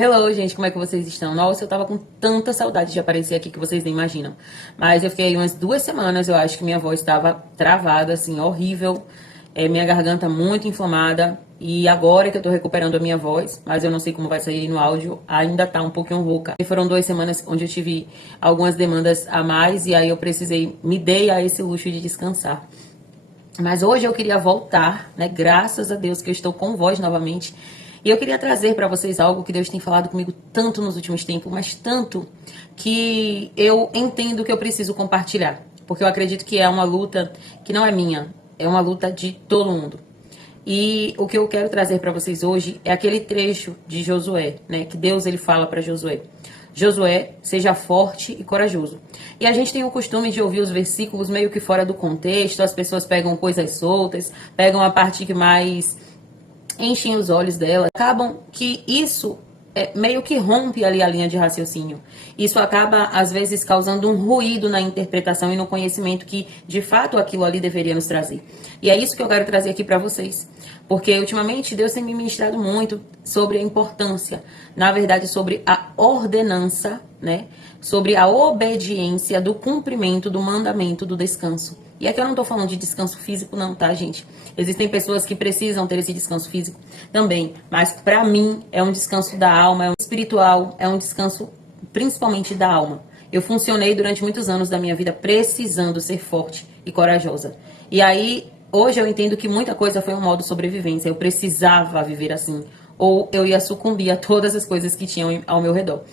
Hello, gente, como é que vocês estão? Nossa, eu tava com tanta saudade de aparecer aqui que vocês nem imaginam. Mas eu fiquei umas 2 semanas, eu acho que minha voz estava travada, assim, horrível. Minha garganta muito inflamada. E agora que eu tô recuperando a minha voz, mas eu não sei como vai sair no áudio, ainda tá um pouquinho rouca. E foram 2 semanas onde eu tive algumas demandas a mais e aí eu precisei, me dei a esse luxo de descansar. Mas hoje eu queria voltar, né? Graças a Deus que eu estou com voz novamente. E eu queria trazer para vocês algo que Deus tem falado comigo tanto nos últimos tempos, mas tanto que eu entendo que eu preciso compartilhar. Porque eu acredito que é uma luta que não é minha, é uma luta de todo mundo. E o que eu quero trazer para vocês hoje é aquele trecho de Josué, né? Que Deus ele fala para Josué. Josué, seja forte e corajoso. E a gente tem o costume de ouvir os versículos meio que fora do contexto, as pessoas pegam coisas soltas, pegam a parte que mais enchem os olhos dela. Acabam que isso meio que rompe ali a linha de raciocínio. Isso acaba, às vezes, causando um ruído na interpretação e no conhecimento que, de fato, aquilo ali deveria nos trazer. E é isso que eu quero trazer aqui para vocês. Porque, ultimamente, Deus tem me ministrado muito sobre a importância, na verdade, sobre a ordenança, né? Sobre a obediência do cumprimento do mandamento do descanso. E aqui eu não tô falando de descanso físico não, tá, gente? Existem pessoas que precisam ter esse descanso físico também, mas pra mim é um descanso da alma, é um espiritual, é um descanso principalmente da alma. Eu funcionei durante muitos anos da minha vida precisando ser forte e corajosa. E aí, hoje eu entendo que muita coisa foi um modo de sobrevivência. Eu precisava viver assim, ou eu ia sucumbir a todas as coisas que tinham ao meu redor.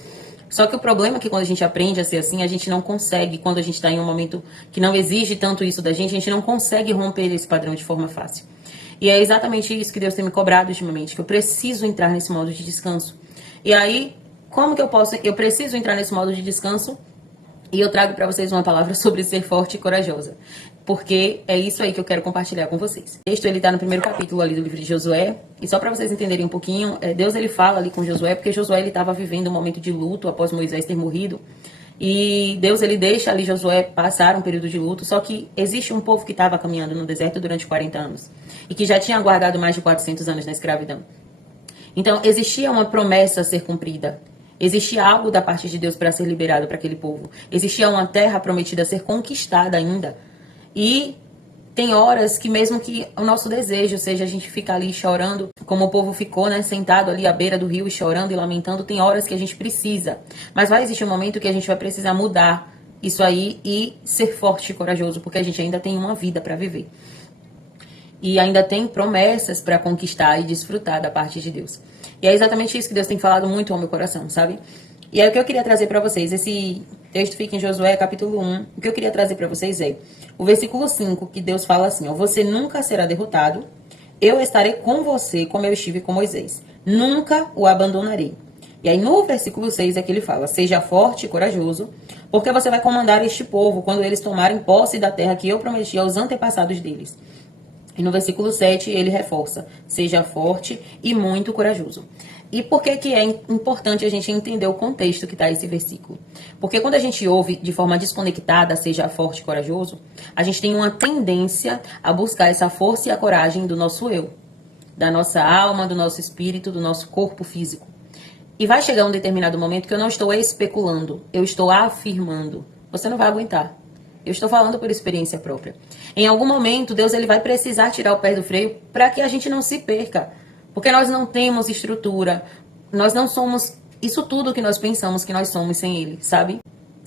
Só que o problema é que quando a gente aprende a ser assim, a gente não consegue, quando a gente está em um momento que não exige tanto isso da gente, a gente não consegue romper esse padrão de forma fácil. E é exatamente isso que Deus tem me cobrado ultimamente, que eu preciso entrar nesse modo de descanso. E aí, como que eu posso? Eu preciso entrar nesse modo de descanso e eu trago para vocês uma palavra sobre ser forte e corajosa. Porque é isso aí que eu quero compartilhar com vocês. O texto, ele tá no primeiro capítulo ali do livro de Josué. E só para vocês entenderem um pouquinho, Deus, ele fala ali com Josué, porque Josué, ele estava vivendo um momento de luto após Moisés ter morrido. E Deus, ele deixa ali Josué passar um período de luto. Só que existe um povo que estava caminhando no deserto durante 40 anos. E que já tinha aguardado mais de 400 anos na escravidão. Então, existia uma promessa a ser cumprida. Existia algo da parte de Deus para ser liberado para aquele povo. Existia uma terra prometida a ser conquistada ainda. E tem horas que mesmo que o nosso desejo seja a gente ficar ali chorando, como o povo ficou, né, sentado ali à beira do rio e chorando e lamentando, tem horas que a gente precisa. Mas vai existir um momento que a gente vai precisar mudar isso aí e ser forte e corajoso, porque a gente ainda tem uma vida para viver. E ainda tem promessas para conquistar e desfrutar da parte de Deus. E é exatamente isso que Deus tem falado muito ao meu coração, sabe? E é o que eu queria trazer para vocês. Esse texto fica em Josué, capítulo 1. O que eu queria trazer para vocês é o versículo 5, que Deus fala assim, ó, você nunca será derrotado, eu estarei com você como eu estive com Moisés. Nunca o abandonarei. E aí no versículo 6 é que ele fala, seja forte e corajoso, porque você vai comandar este povo quando eles tomarem posse da terra que eu prometi aos antepassados deles. E no versículo 7 ele reforça, seja forte e muito corajoso. E por que que é importante a gente entender o contexto que está esse versículo? Porque quando a gente ouve de forma desconectada, seja forte e corajoso, a gente tem uma tendência a buscar essa força e a coragem do nosso eu, da nossa alma, do nosso espírito, do nosso corpo físico. E vai chegar um determinado momento que eu não estou especulando, eu estou afirmando. Você não vai aguentar. Eu estou falando por experiência própria. Em algum momento, Deus ele vai precisar tirar o pé do freio para que a gente não se perca. Porque nós não temos estrutura, nós não somos isso tudo que nós pensamos que nós somos sem Ele, sabe?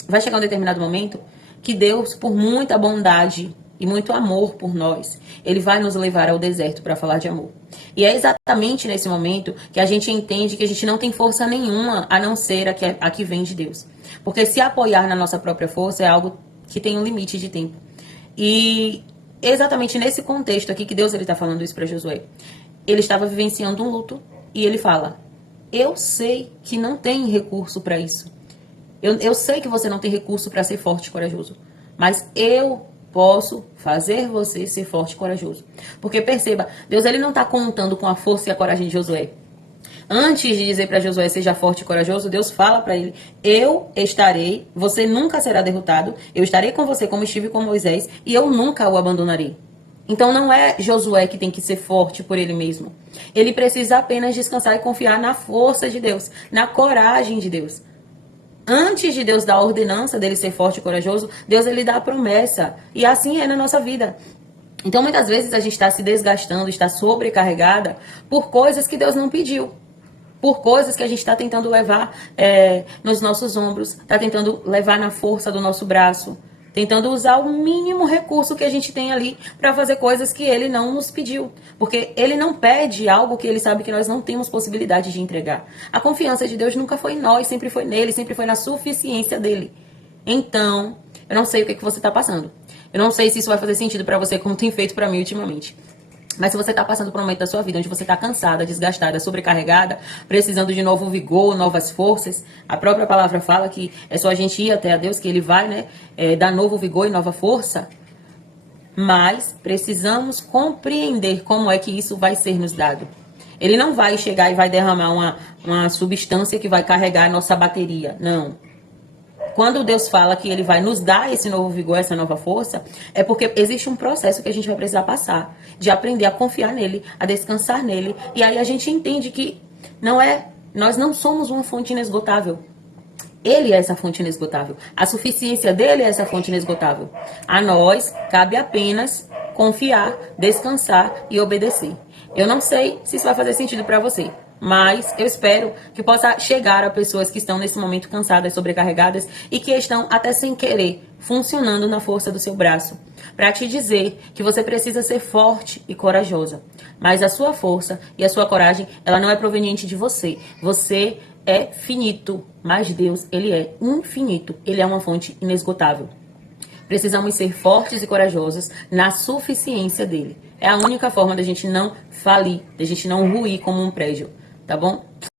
Vai chegar um determinado momento que Deus, por muita bondade e muito amor por nós, Ele vai nos levar ao deserto para falar de amor. E é exatamente nesse momento que a gente entende que a gente não tem força nenhuma a não ser a que vem de Deus. Porque se apoiar na nossa própria força é algo que tem um limite de tempo. E exatamente nesse contexto aqui que Deus está falando isso para Josué. Ele estava vivenciando um luto e ele fala, eu sei que não tem recurso para isso. Eu sei que você não tem recurso para ser forte e corajoso. Mas eu posso fazer você ser forte e corajoso. Porque perceba, Deus ele não está contando com a força e a coragem de Josué. Antes de dizer para Josué, seja forte e corajoso, Deus fala para ele, eu estarei, você nunca será derrotado, eu estarei com você como estive com Moisés e eu nunca o abandonarei. Então não é Josué que tem que ser forte por ele mesmo. Ele precisa apenas descansar e confiar na força de Deus, na coragem de Deus. Antes de Deus dar a ordenança dele ser forte e corajoso, Deus ele dá a promessa. E assim é na nossa vida. Então muitas vezes a gente está se desgastando, está sobrecarregada por coisas que Deus não pediu. Por coisas que a gente está tentando levar nos nossos ombros, está tentando levar na força do nosso braço, tentando usar o mínimo recurso que a gente tem ali para fazer coisas que ele não nos pediu. Porque ele não pede algo que ele sabe que nós não temos possibilidade de entregar. A confiança de Deus nunca foi em nós, sempre foi nele, sempre foi na suficiência dele. Então, eu não sei o que você está passando. Eu não sei se isso vai fazer sentido para você, como tem feito para mim ultimamente. Mas se você está passando por um momento da sua vida onde você está cansada, desgastada, sobrecarregada, precisando de novo vigor, novas forças, a própria palavra fala que é só a gente ir até a Deus que Ele vai, dar novo vigor e nova força. Mas precisamos compreender como é que isso vai ser nos dado. Ele não vai chegar e vai derramar uma substância que vai carregar a nossa bateria. Não. Quando Deus fala que Ele vai nos dar esse novo vigor, essa nova força, é porque existe um processo que a gente vai precisar passar, de aprender a confiar nele, a descansar nele, e aí a gente entende que nós não somos uma fonte inesgotável. Ele é essa fonte inesgotável. A suficiência dele é essa fonte inesgotável. A nós cabe apenas confiar, descansar e obedecer. Eu não sei se isso vai fazer sentido para você, mas eu espero que possa chegar a pessoas que estão nesse momento cansadas, sobrecarregadas e que estão até sem querer funcionando na força do seu braço, para te dizer que você precisa ser forte e corajosa. Mas a sua força e a sua coragem, ela não é proveniente de você. Você é finito, mas Deus, ele é infinito. Ele é uma fonte inesgotável. Precisamos ser fortes e corajosos na suficiência dele. É a única forma da gente não falir, da gente não ruir como um prédio, tá bom?